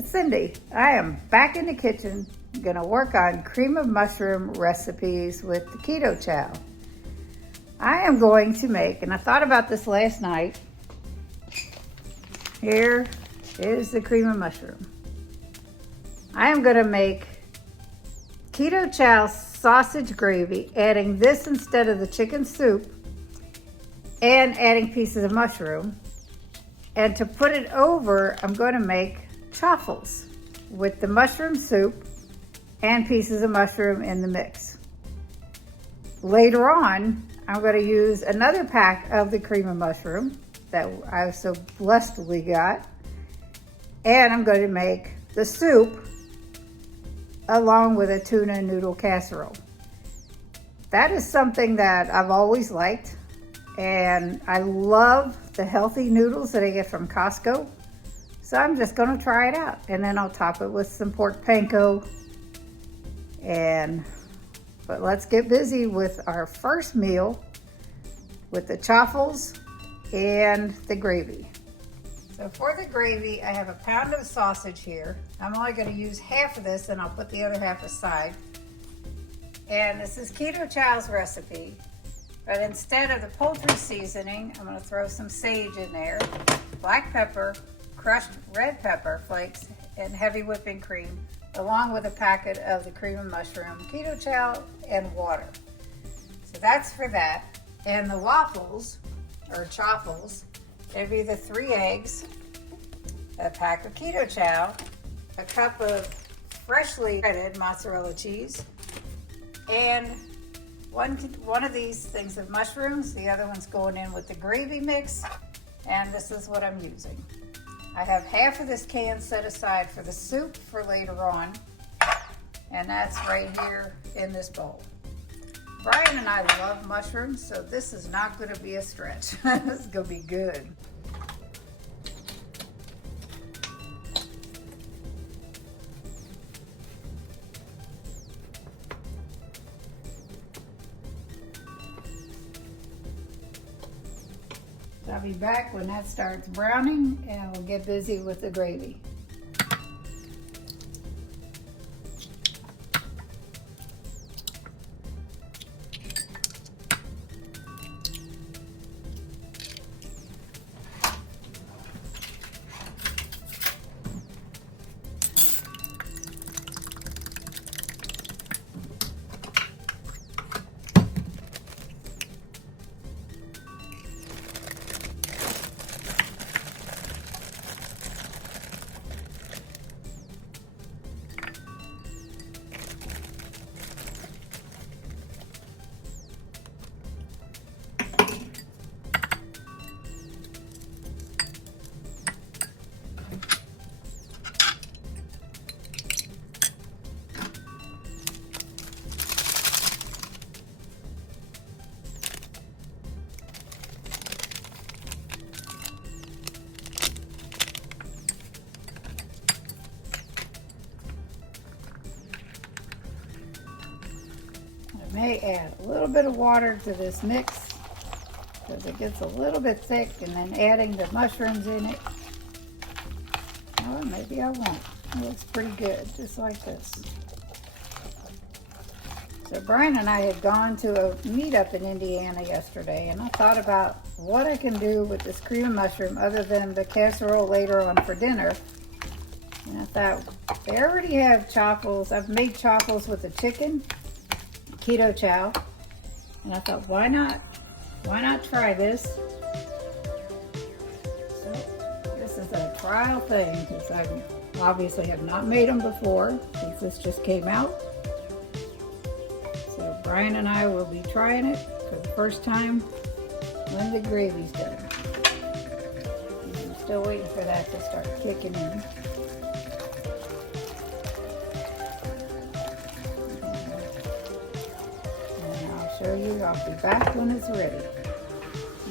it's Cindy. I am back in the kitchen. I'm gonna work on cream of mushroom recipes with the Keto Chow. I am going to make, and I thought about this last night. Here is the cream of mushroom. I am gonna make Keto Chow sausage gravy, adding this instead of the chicken soup, and adding pieces of mushroom. And to put it over, I'm going to make chaffles with the mushroom soup and pieces of mushroom in the mix. Later on, I'm going to use another pack of the cream of mushroom that I so blessedly got, and I'm going to make the soup along with a tuna noodle casserole. That is something that I've always liked, and I love the healthy noodles that I get from Costco. So I'm just gonna try it out, and then I'll top it with some pork panko. But let's get busy with our first meal with the chaffles and the gravy. So for the gravy, I have a pound of sausage here. I'm only gonna use half of this, and I'll put the other half aside. And this is Keto Chow's recipe. But instead of the poultry seasoning, I'm gonna throw some sage in there, black pepper, crushed red pepper flakes, and heavy whipping cream, along with a packet of the cream of mushroom, Keto Chow, and water. So that's for that. And the waffles, or chaffles, it'd be the 3 eggs, a pack of Keto Chow, a cup of freshly shredded mozzarella cheese, and one of these things of mushrooms. The other one's going in with the gravy mix, and this is what I'm using. I have half of this can set aside for the soup for later on, and that's right here in this bowl. Brian and I love mushrooms, so this is not going to be a stretch. This is going to be good. I'll be back when that starts browning, and we'll get busy with the gravy. I may add a little bit of water to this mix because it gets a little bit thick, and then adding the mushrooms in it. Or maybe I won't. It looks pretty good, just like this. So Brian and I had gone to a meetup in Indiana yesterday, and I thought about what I can do with this cream of mushroom other than the casserole later on for dinner. And I thought, they already have chaffles. I've made chaffles with the chicken, Keto Chow, and I thought, why not try this? So this is a trial thing, because I obviously have not made them before, since this just came out. So Brian and I will be trying it for the first time when the gravy's done. I'm still waiting for that to start kicking in. Show you. I'll be back when it's ready.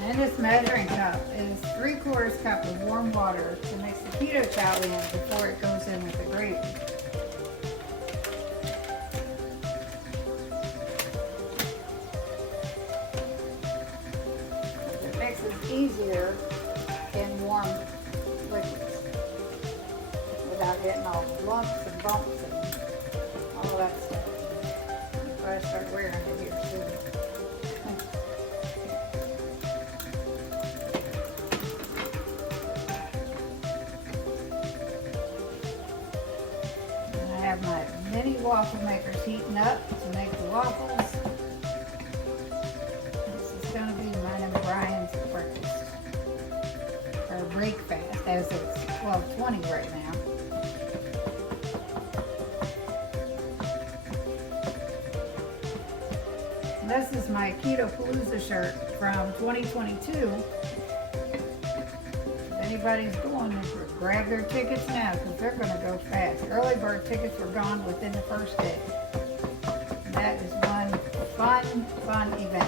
And this measuring cup is 3/4 cup of warm water to mix the Keto Chow in before it goes in with the gravy. It makes it easier in warm liquids without getting all the lumps and bumps and all that stuff. Before I start wearing it here too. And I have my mini waffle makers heating up to make the waffles. This is going to be mine and Brian's breakfast. Or break fast, as it's 12:20 right now. This is my Keto Palooza shirt from 2022. If anybody's going, grab their tickets now because they're going to go fast. Early bird tickets were gone within the first day. And that is one fun event.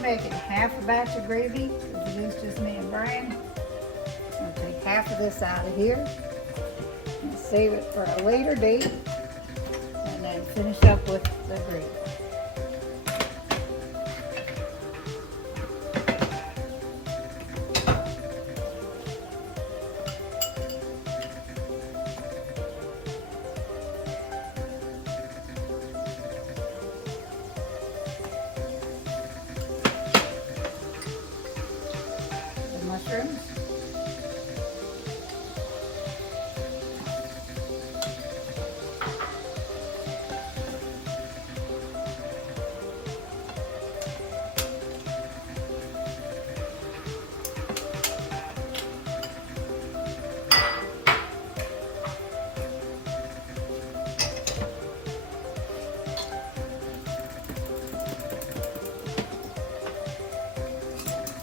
Making half a batch of gravy because it is just me and Brian. I'm going to take half of this out of here and save it for a later date and then finish up with the gravy. Mushrooms.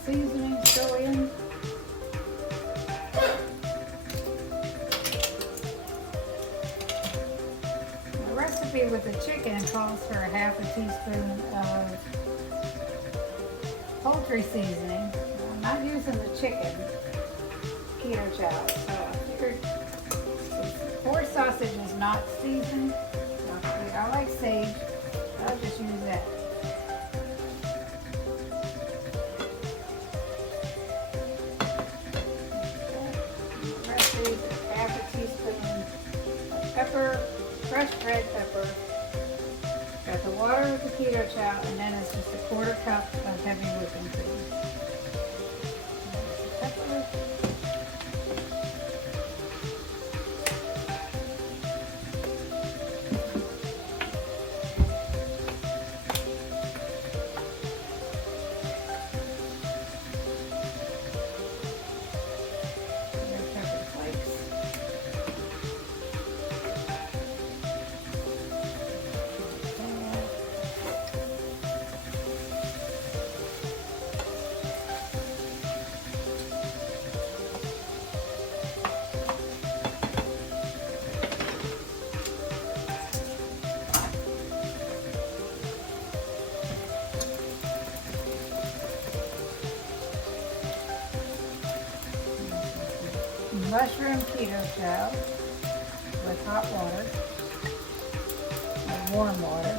Seasonings go in. The recipe with the chicken calls for a half a teaspoon of poultry seasoning. I'm not using the chicken Keto Chow, so I figured pork sausage is not seasoned. I like sage, so I'll just use that. Half a teaspoon of pepper, fresh red pepper. Got the water with the Keto Chow, and then it's just a quarter cup of heavy whipping cream. Pepper. Mushroom Keto Chow with hot water or warm water.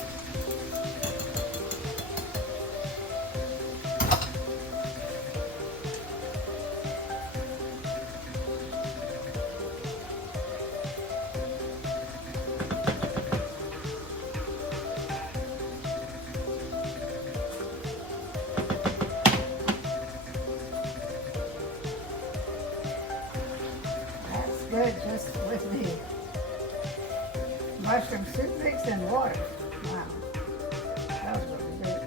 Good just with the mushroom soup mix and water. Wow, that was really good.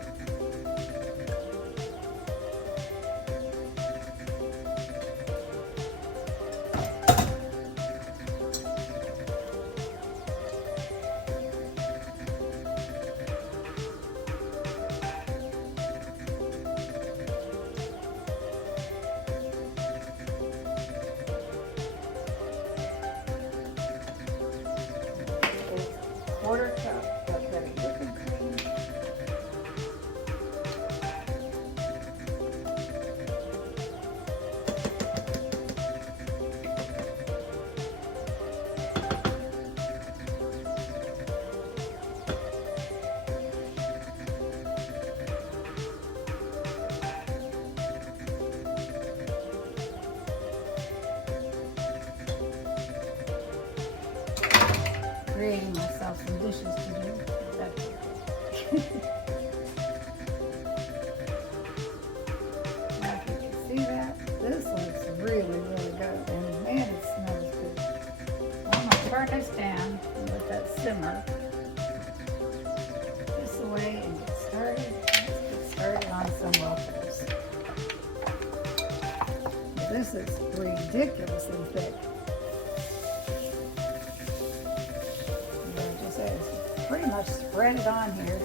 creating myself some dishes to do. That's now, if you can see that, this looks really, really good. And man, it smells good. I'm gonna turn this down and let that simmer this away and get started. Let's get started on some waffles. This is ridiculously thick. Just pretty much spread it on here.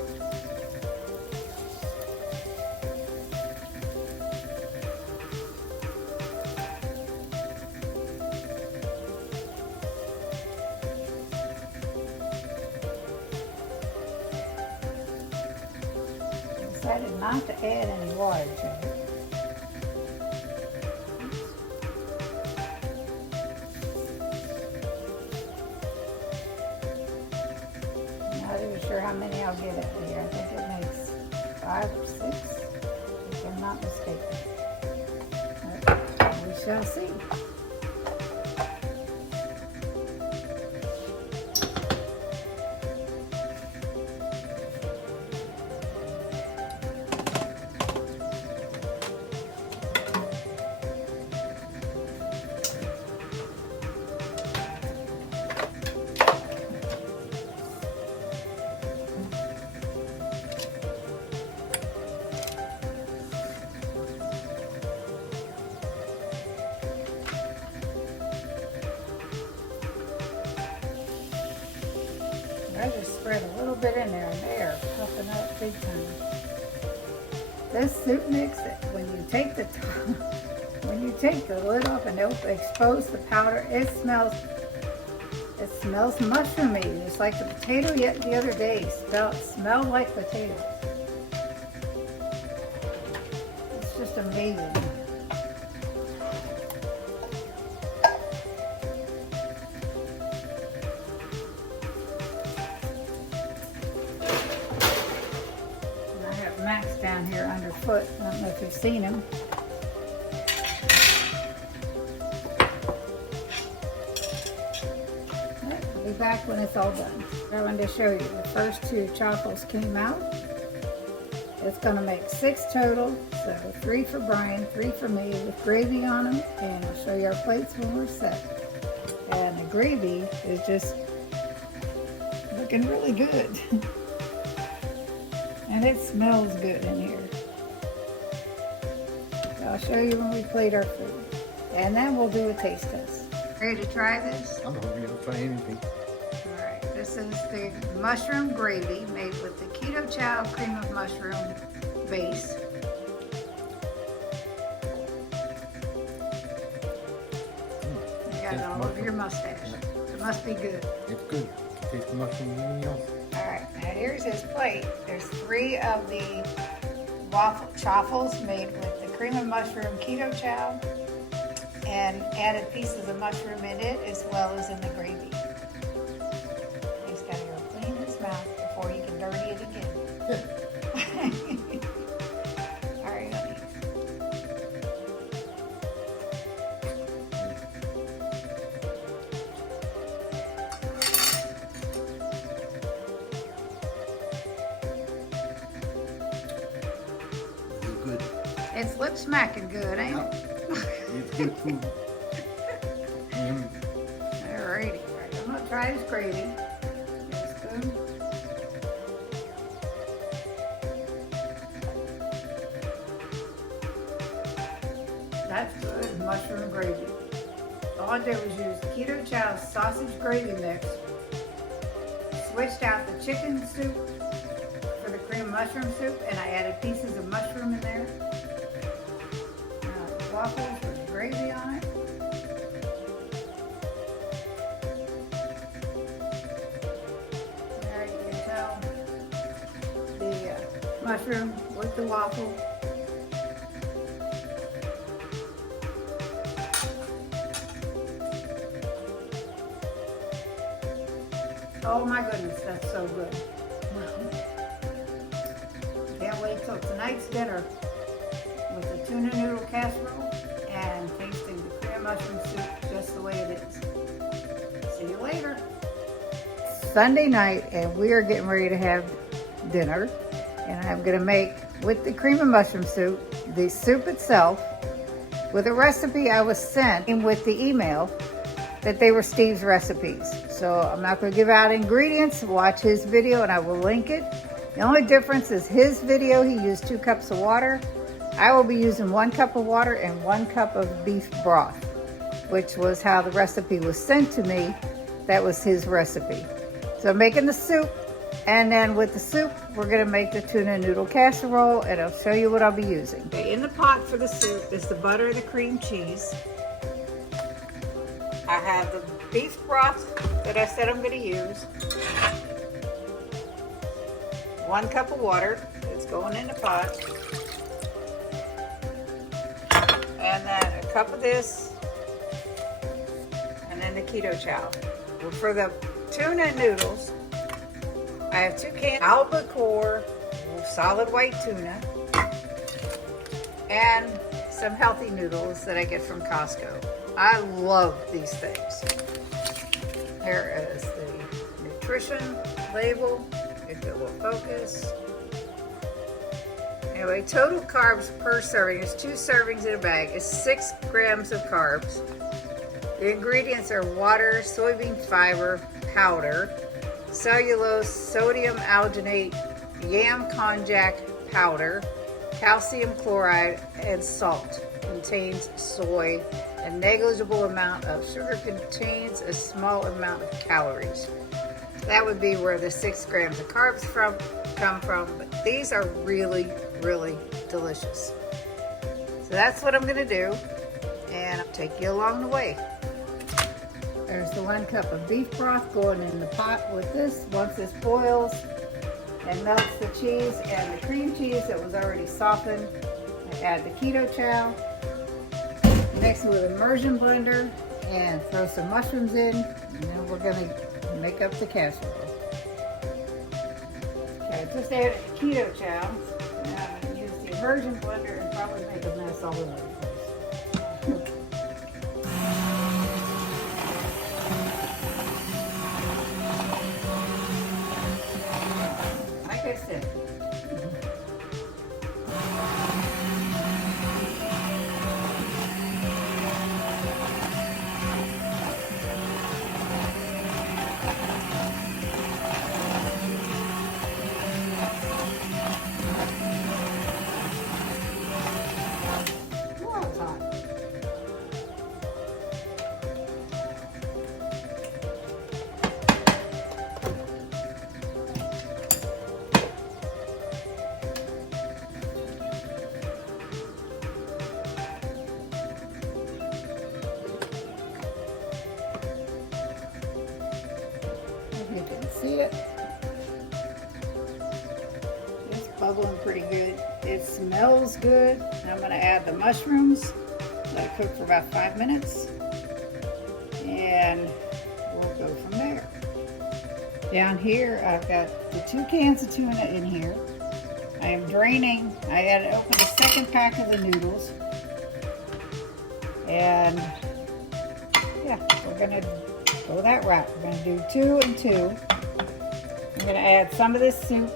Decided not to add any water to it. Sure how many I'll get it here. I think it makes 5 or 6, if I'm not mistaken. But we shall see. I just spread a little bit in there and they are puffing up big time. This soup mix, when you take the lid off and expose the powder, it smells mushroomy. It's like the potato yet the other day smelled like potatoes. It's just amazing. Max down here underfoot. I don't know if you've seen him. I'll be back when it's all done. I wanted to show you the first 2 chaffles came out. It's going to make 6 total, so 3 for Brian, 3 for me with gravy on them, and I'll show you our plates when we're set. And the gravy is just looking really good. And it smells good in here. So I'll show you when we plate our food. And then we'll do a taste test. Ready to try this? I'm hungry, I'll try anything. Alright, this is the mushroom gravy made with the Keto Chow cream of mushroom base. You got it all over your mustache. It must be good. It's good. Taste the mushroom and everything else. Alright, now here's his plate. There's 3 of the chaffles made with the cream of mushroom Keto Chow and added pieces of mushroom in it as well as in the gravy. He's got to go clean his mouth before he can dirty it again. Alright, honey. Good. It's lip smacking good, ain't it? It's good food. Alrighty, I'm gonna try this gravy. Get a spoon. That's good, mushroom gravy. All I did was use Keto Chow's sausage gravy mix. Switched out the chicken soup for the cream mushroom soup, and I added pieces of mushroom in there. Waffles with gravy on it. There you can tell the mushroom with the waffle. Oh my goodness, that's so good. Can't wait till tonight's dinner with the tuna noodle casserole and tasting the cream mushroom soup just the way it is. See you later. Sunday night, and we are getting ready to have dinner. And I'm gonna make, with the cream and mushroom soup, the soup itself, with a recipe I was sent in with the email that they were Steve's recipes. So I'm not gonna give out ingredients. Watch his video and I will link it. The only difference is his video, he used 2 cups of water. I will be using 1 cup of water and 1 cup of beef broth, which was how the recipe was sent to me. That was his recipe. So I'm making the soup, and then with the soup, we're gonna make the tuna noodle casserole, and I'll show you what I'll be using. Okay, in the pot for the soup is the butter, the cream cheese. I have the beef broth that I said I'm gonna use. 1 cup of water, it's going in the pot. And then a cup of this, and then the Keto Chow. For the tuna noodles, I have 2 cans albacore solid white tuna and some healthy noodles that I get from Costco. I love these things. Here is the nutrition label, if it will focus. Anyway, total carbs per serving is 2 servings in a bag. It's 6 grams of carbs. The ingredients are water, soybean fiber powder, cellulose, sodium alginate, yam konjac powder, calcium chloride, and salt. Contains soy. A negligible amount of sugar, contains a small amount of calories. That would be where the 6 grams of carbs come from, but these are really, really delicious. So that's what I'm gonna do, and I'll take you along the way. There's the 1 cup of beef broth going in the pot with this. Once this boils and melts the cheese and the cream cheese that was already softened, I add the Keto Chow. Mix it with an immersion blender and throw some mushrooms in, and then we're gonna make up the casserole. Okay, just added the Keto Chow. Now I'm gonna use the immersion blender and probably make a mess all over the place. Like I said. You can see it. It's bubbling pretty good. It smells good. And I'm going to add the mushrooms. Let it cook for about 5 minutes. And we'll go from there. Down here, I've got the 2 cans of tuna in here. I am draining. I had to open the 2nd pack of the noodles. And yeah, we're going to go that route. We're going to do 2 and 2. I'm going to add some of this soup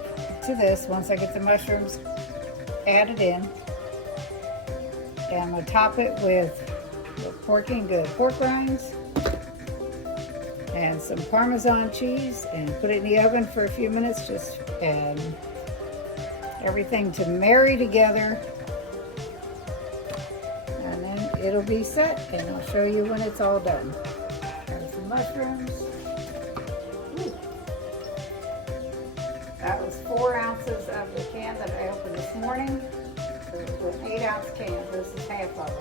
to this once I get the mushrooms added in. And I'm going to top it with the pork rinds and some Parmesan cheese and put it in the oven for a few minutes, just and everything to marry together. And then it'll be set, and I'll show you when it's all done. There's the mushrooms. Ooh. That was 4 ounces of the can that I opened this morning. So it was an 8-ounce can. This is half of them.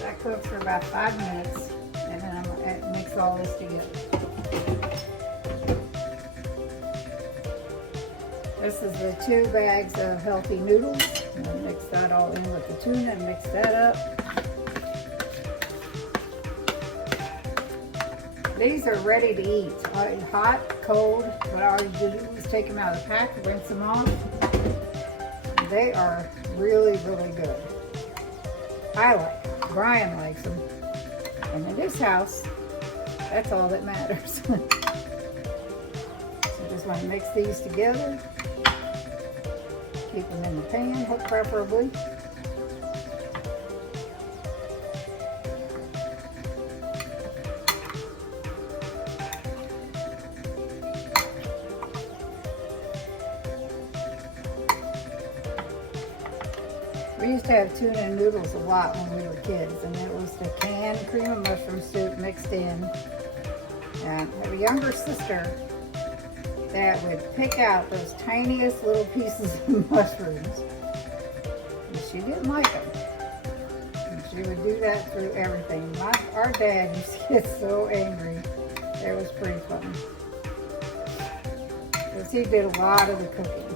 That cooks for about 5 minutes, and then I'm going to mix all this together. This is the 2 bags of healthy noodles. I'm going to mix that all in with the tuna and mix that up. These are ready to eat. Hot, cold. What I always do is take them out of the pack, rinse them off. They are really, really good. I like them. Brian likes them. And in this house, That's all that matters. So just want to mix these together. Keep them in the pan, preferably. We used to have tuna and noodles a lot when we were kids, and it was the canned cream of mushroom soup mixed in. And I have a younger sister that would pick out those tiniest little pieces of mushrooms. And she didn't like them. And she would do that through everything. Our dad used to get so angry. It was pretty funny. Because he did a lot of the cooking.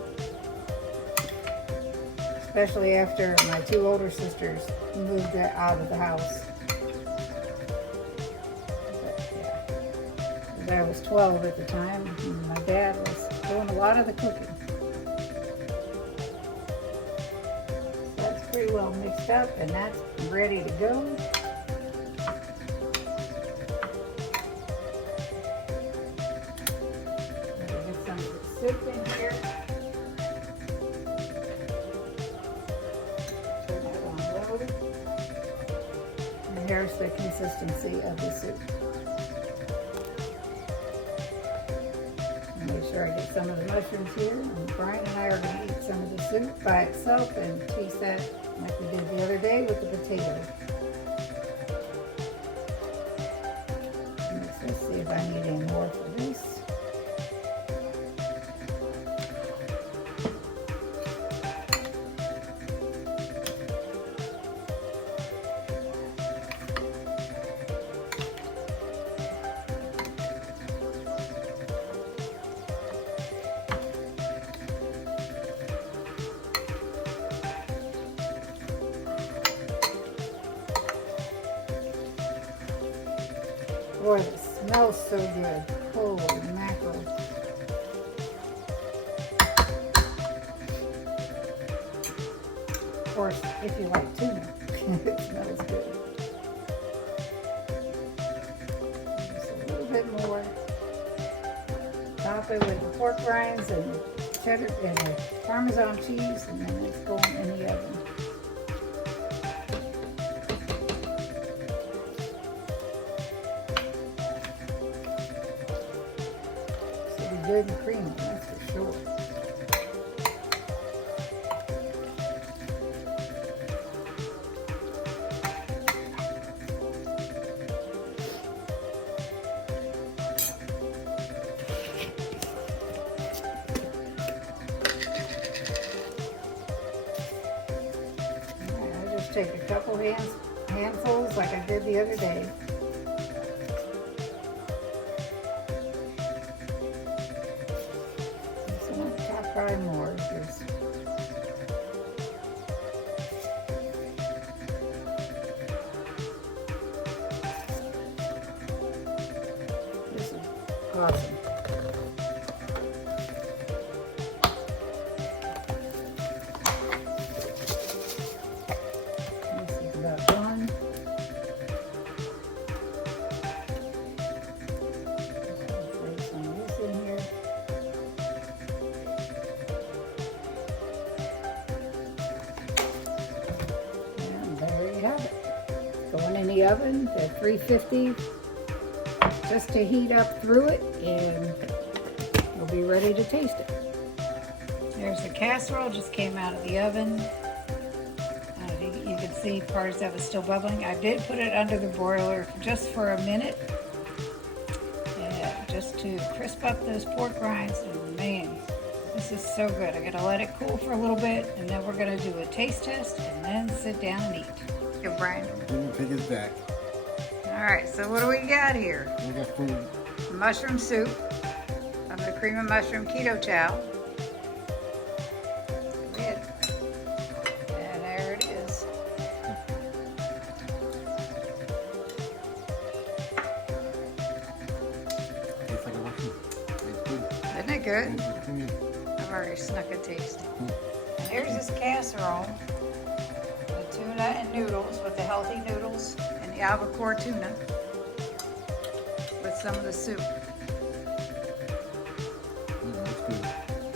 Especially after my two older sisters moved out of the house. But, yeah. I was 12 at the time, and my dad was doing a lot of the cooking. So that's pretty well mixed up, and that's ready to go. Get some of the soup in here. And here's the consistency of the soup. Make sure I get some of the mushrooms here. And Brian and I are going to eat some of the soup by itself and taste that like we did the other day with the potato. Let's see if I need any more for this. Boy, it smells so good. Holy mackerel. Of course, if you like tuna, it smells good. Just a little bit more. Top it with the pork rinds and cheddar and the Parmesan cheese, and then it's going in the oven. Good and creamy, that's for sure. I'll just take a couple handfuls like I did the other day. Try more. This is awesome. This is about done. Throw some of this in here. Going in the oven at 350 just to heat up through it, and we'll be ready to taste it. There's the casserole, just came out of the oven. You can see parts of it still bubbling. I did put it under the broiler just for a minute, just to crisp up those pork rinds, and man, this is so good. I gotta let it cool for a little bit, and then we're gonna do a taste test and then sit down and eat. Go, Brian. Take his back. All right, so what do we got here? We got food. Mushroom soup of the cream of mushroom Keto Chow. And there it is. Tastes like a mushroom. It's good. Isn't it good? It's creamy. I've already snuck a taste. And here's this casserole. Tuna and noodles with the healthy noodles and the albacore tuna with some of the soup.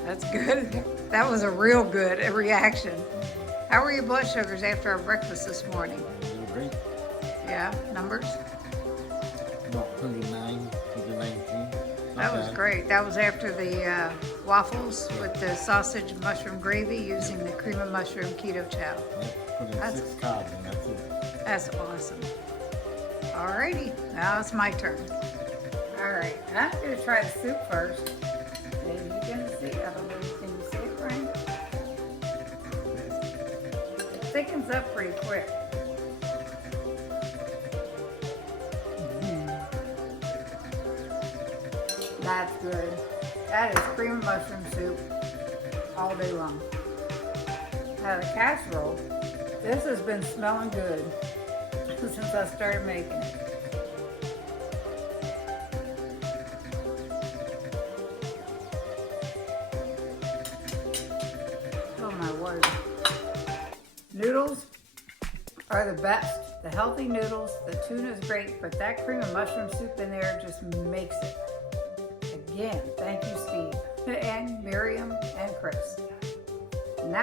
That's That's good. good. That was a real good reaction. How were your blood sugars after our breakfast this morning? They were great. Yeah, numbers? About 109, 119. That was great. That was after the waffles with the sausage and mushroom gravy using the cream of mushroom keto chow. Yep, put in That's- 6 carbs and that's it. That's awesome. Alrighty, now it's my turn. Alright, I'm going to try the soup first. Maybe you can see, I don't know, can you see it, Brian? It thickens up pretty quick. That's good. That is cream of mushroom soup all day long. Now the casserole, this has been smelling good since I started making it. Oh my word. Noodles are the best. The healthy noodles, the tuna is great, but that cream of mushroom soup in there just makes it. Again, thank you, Steve, and Miriam, and Chris. Now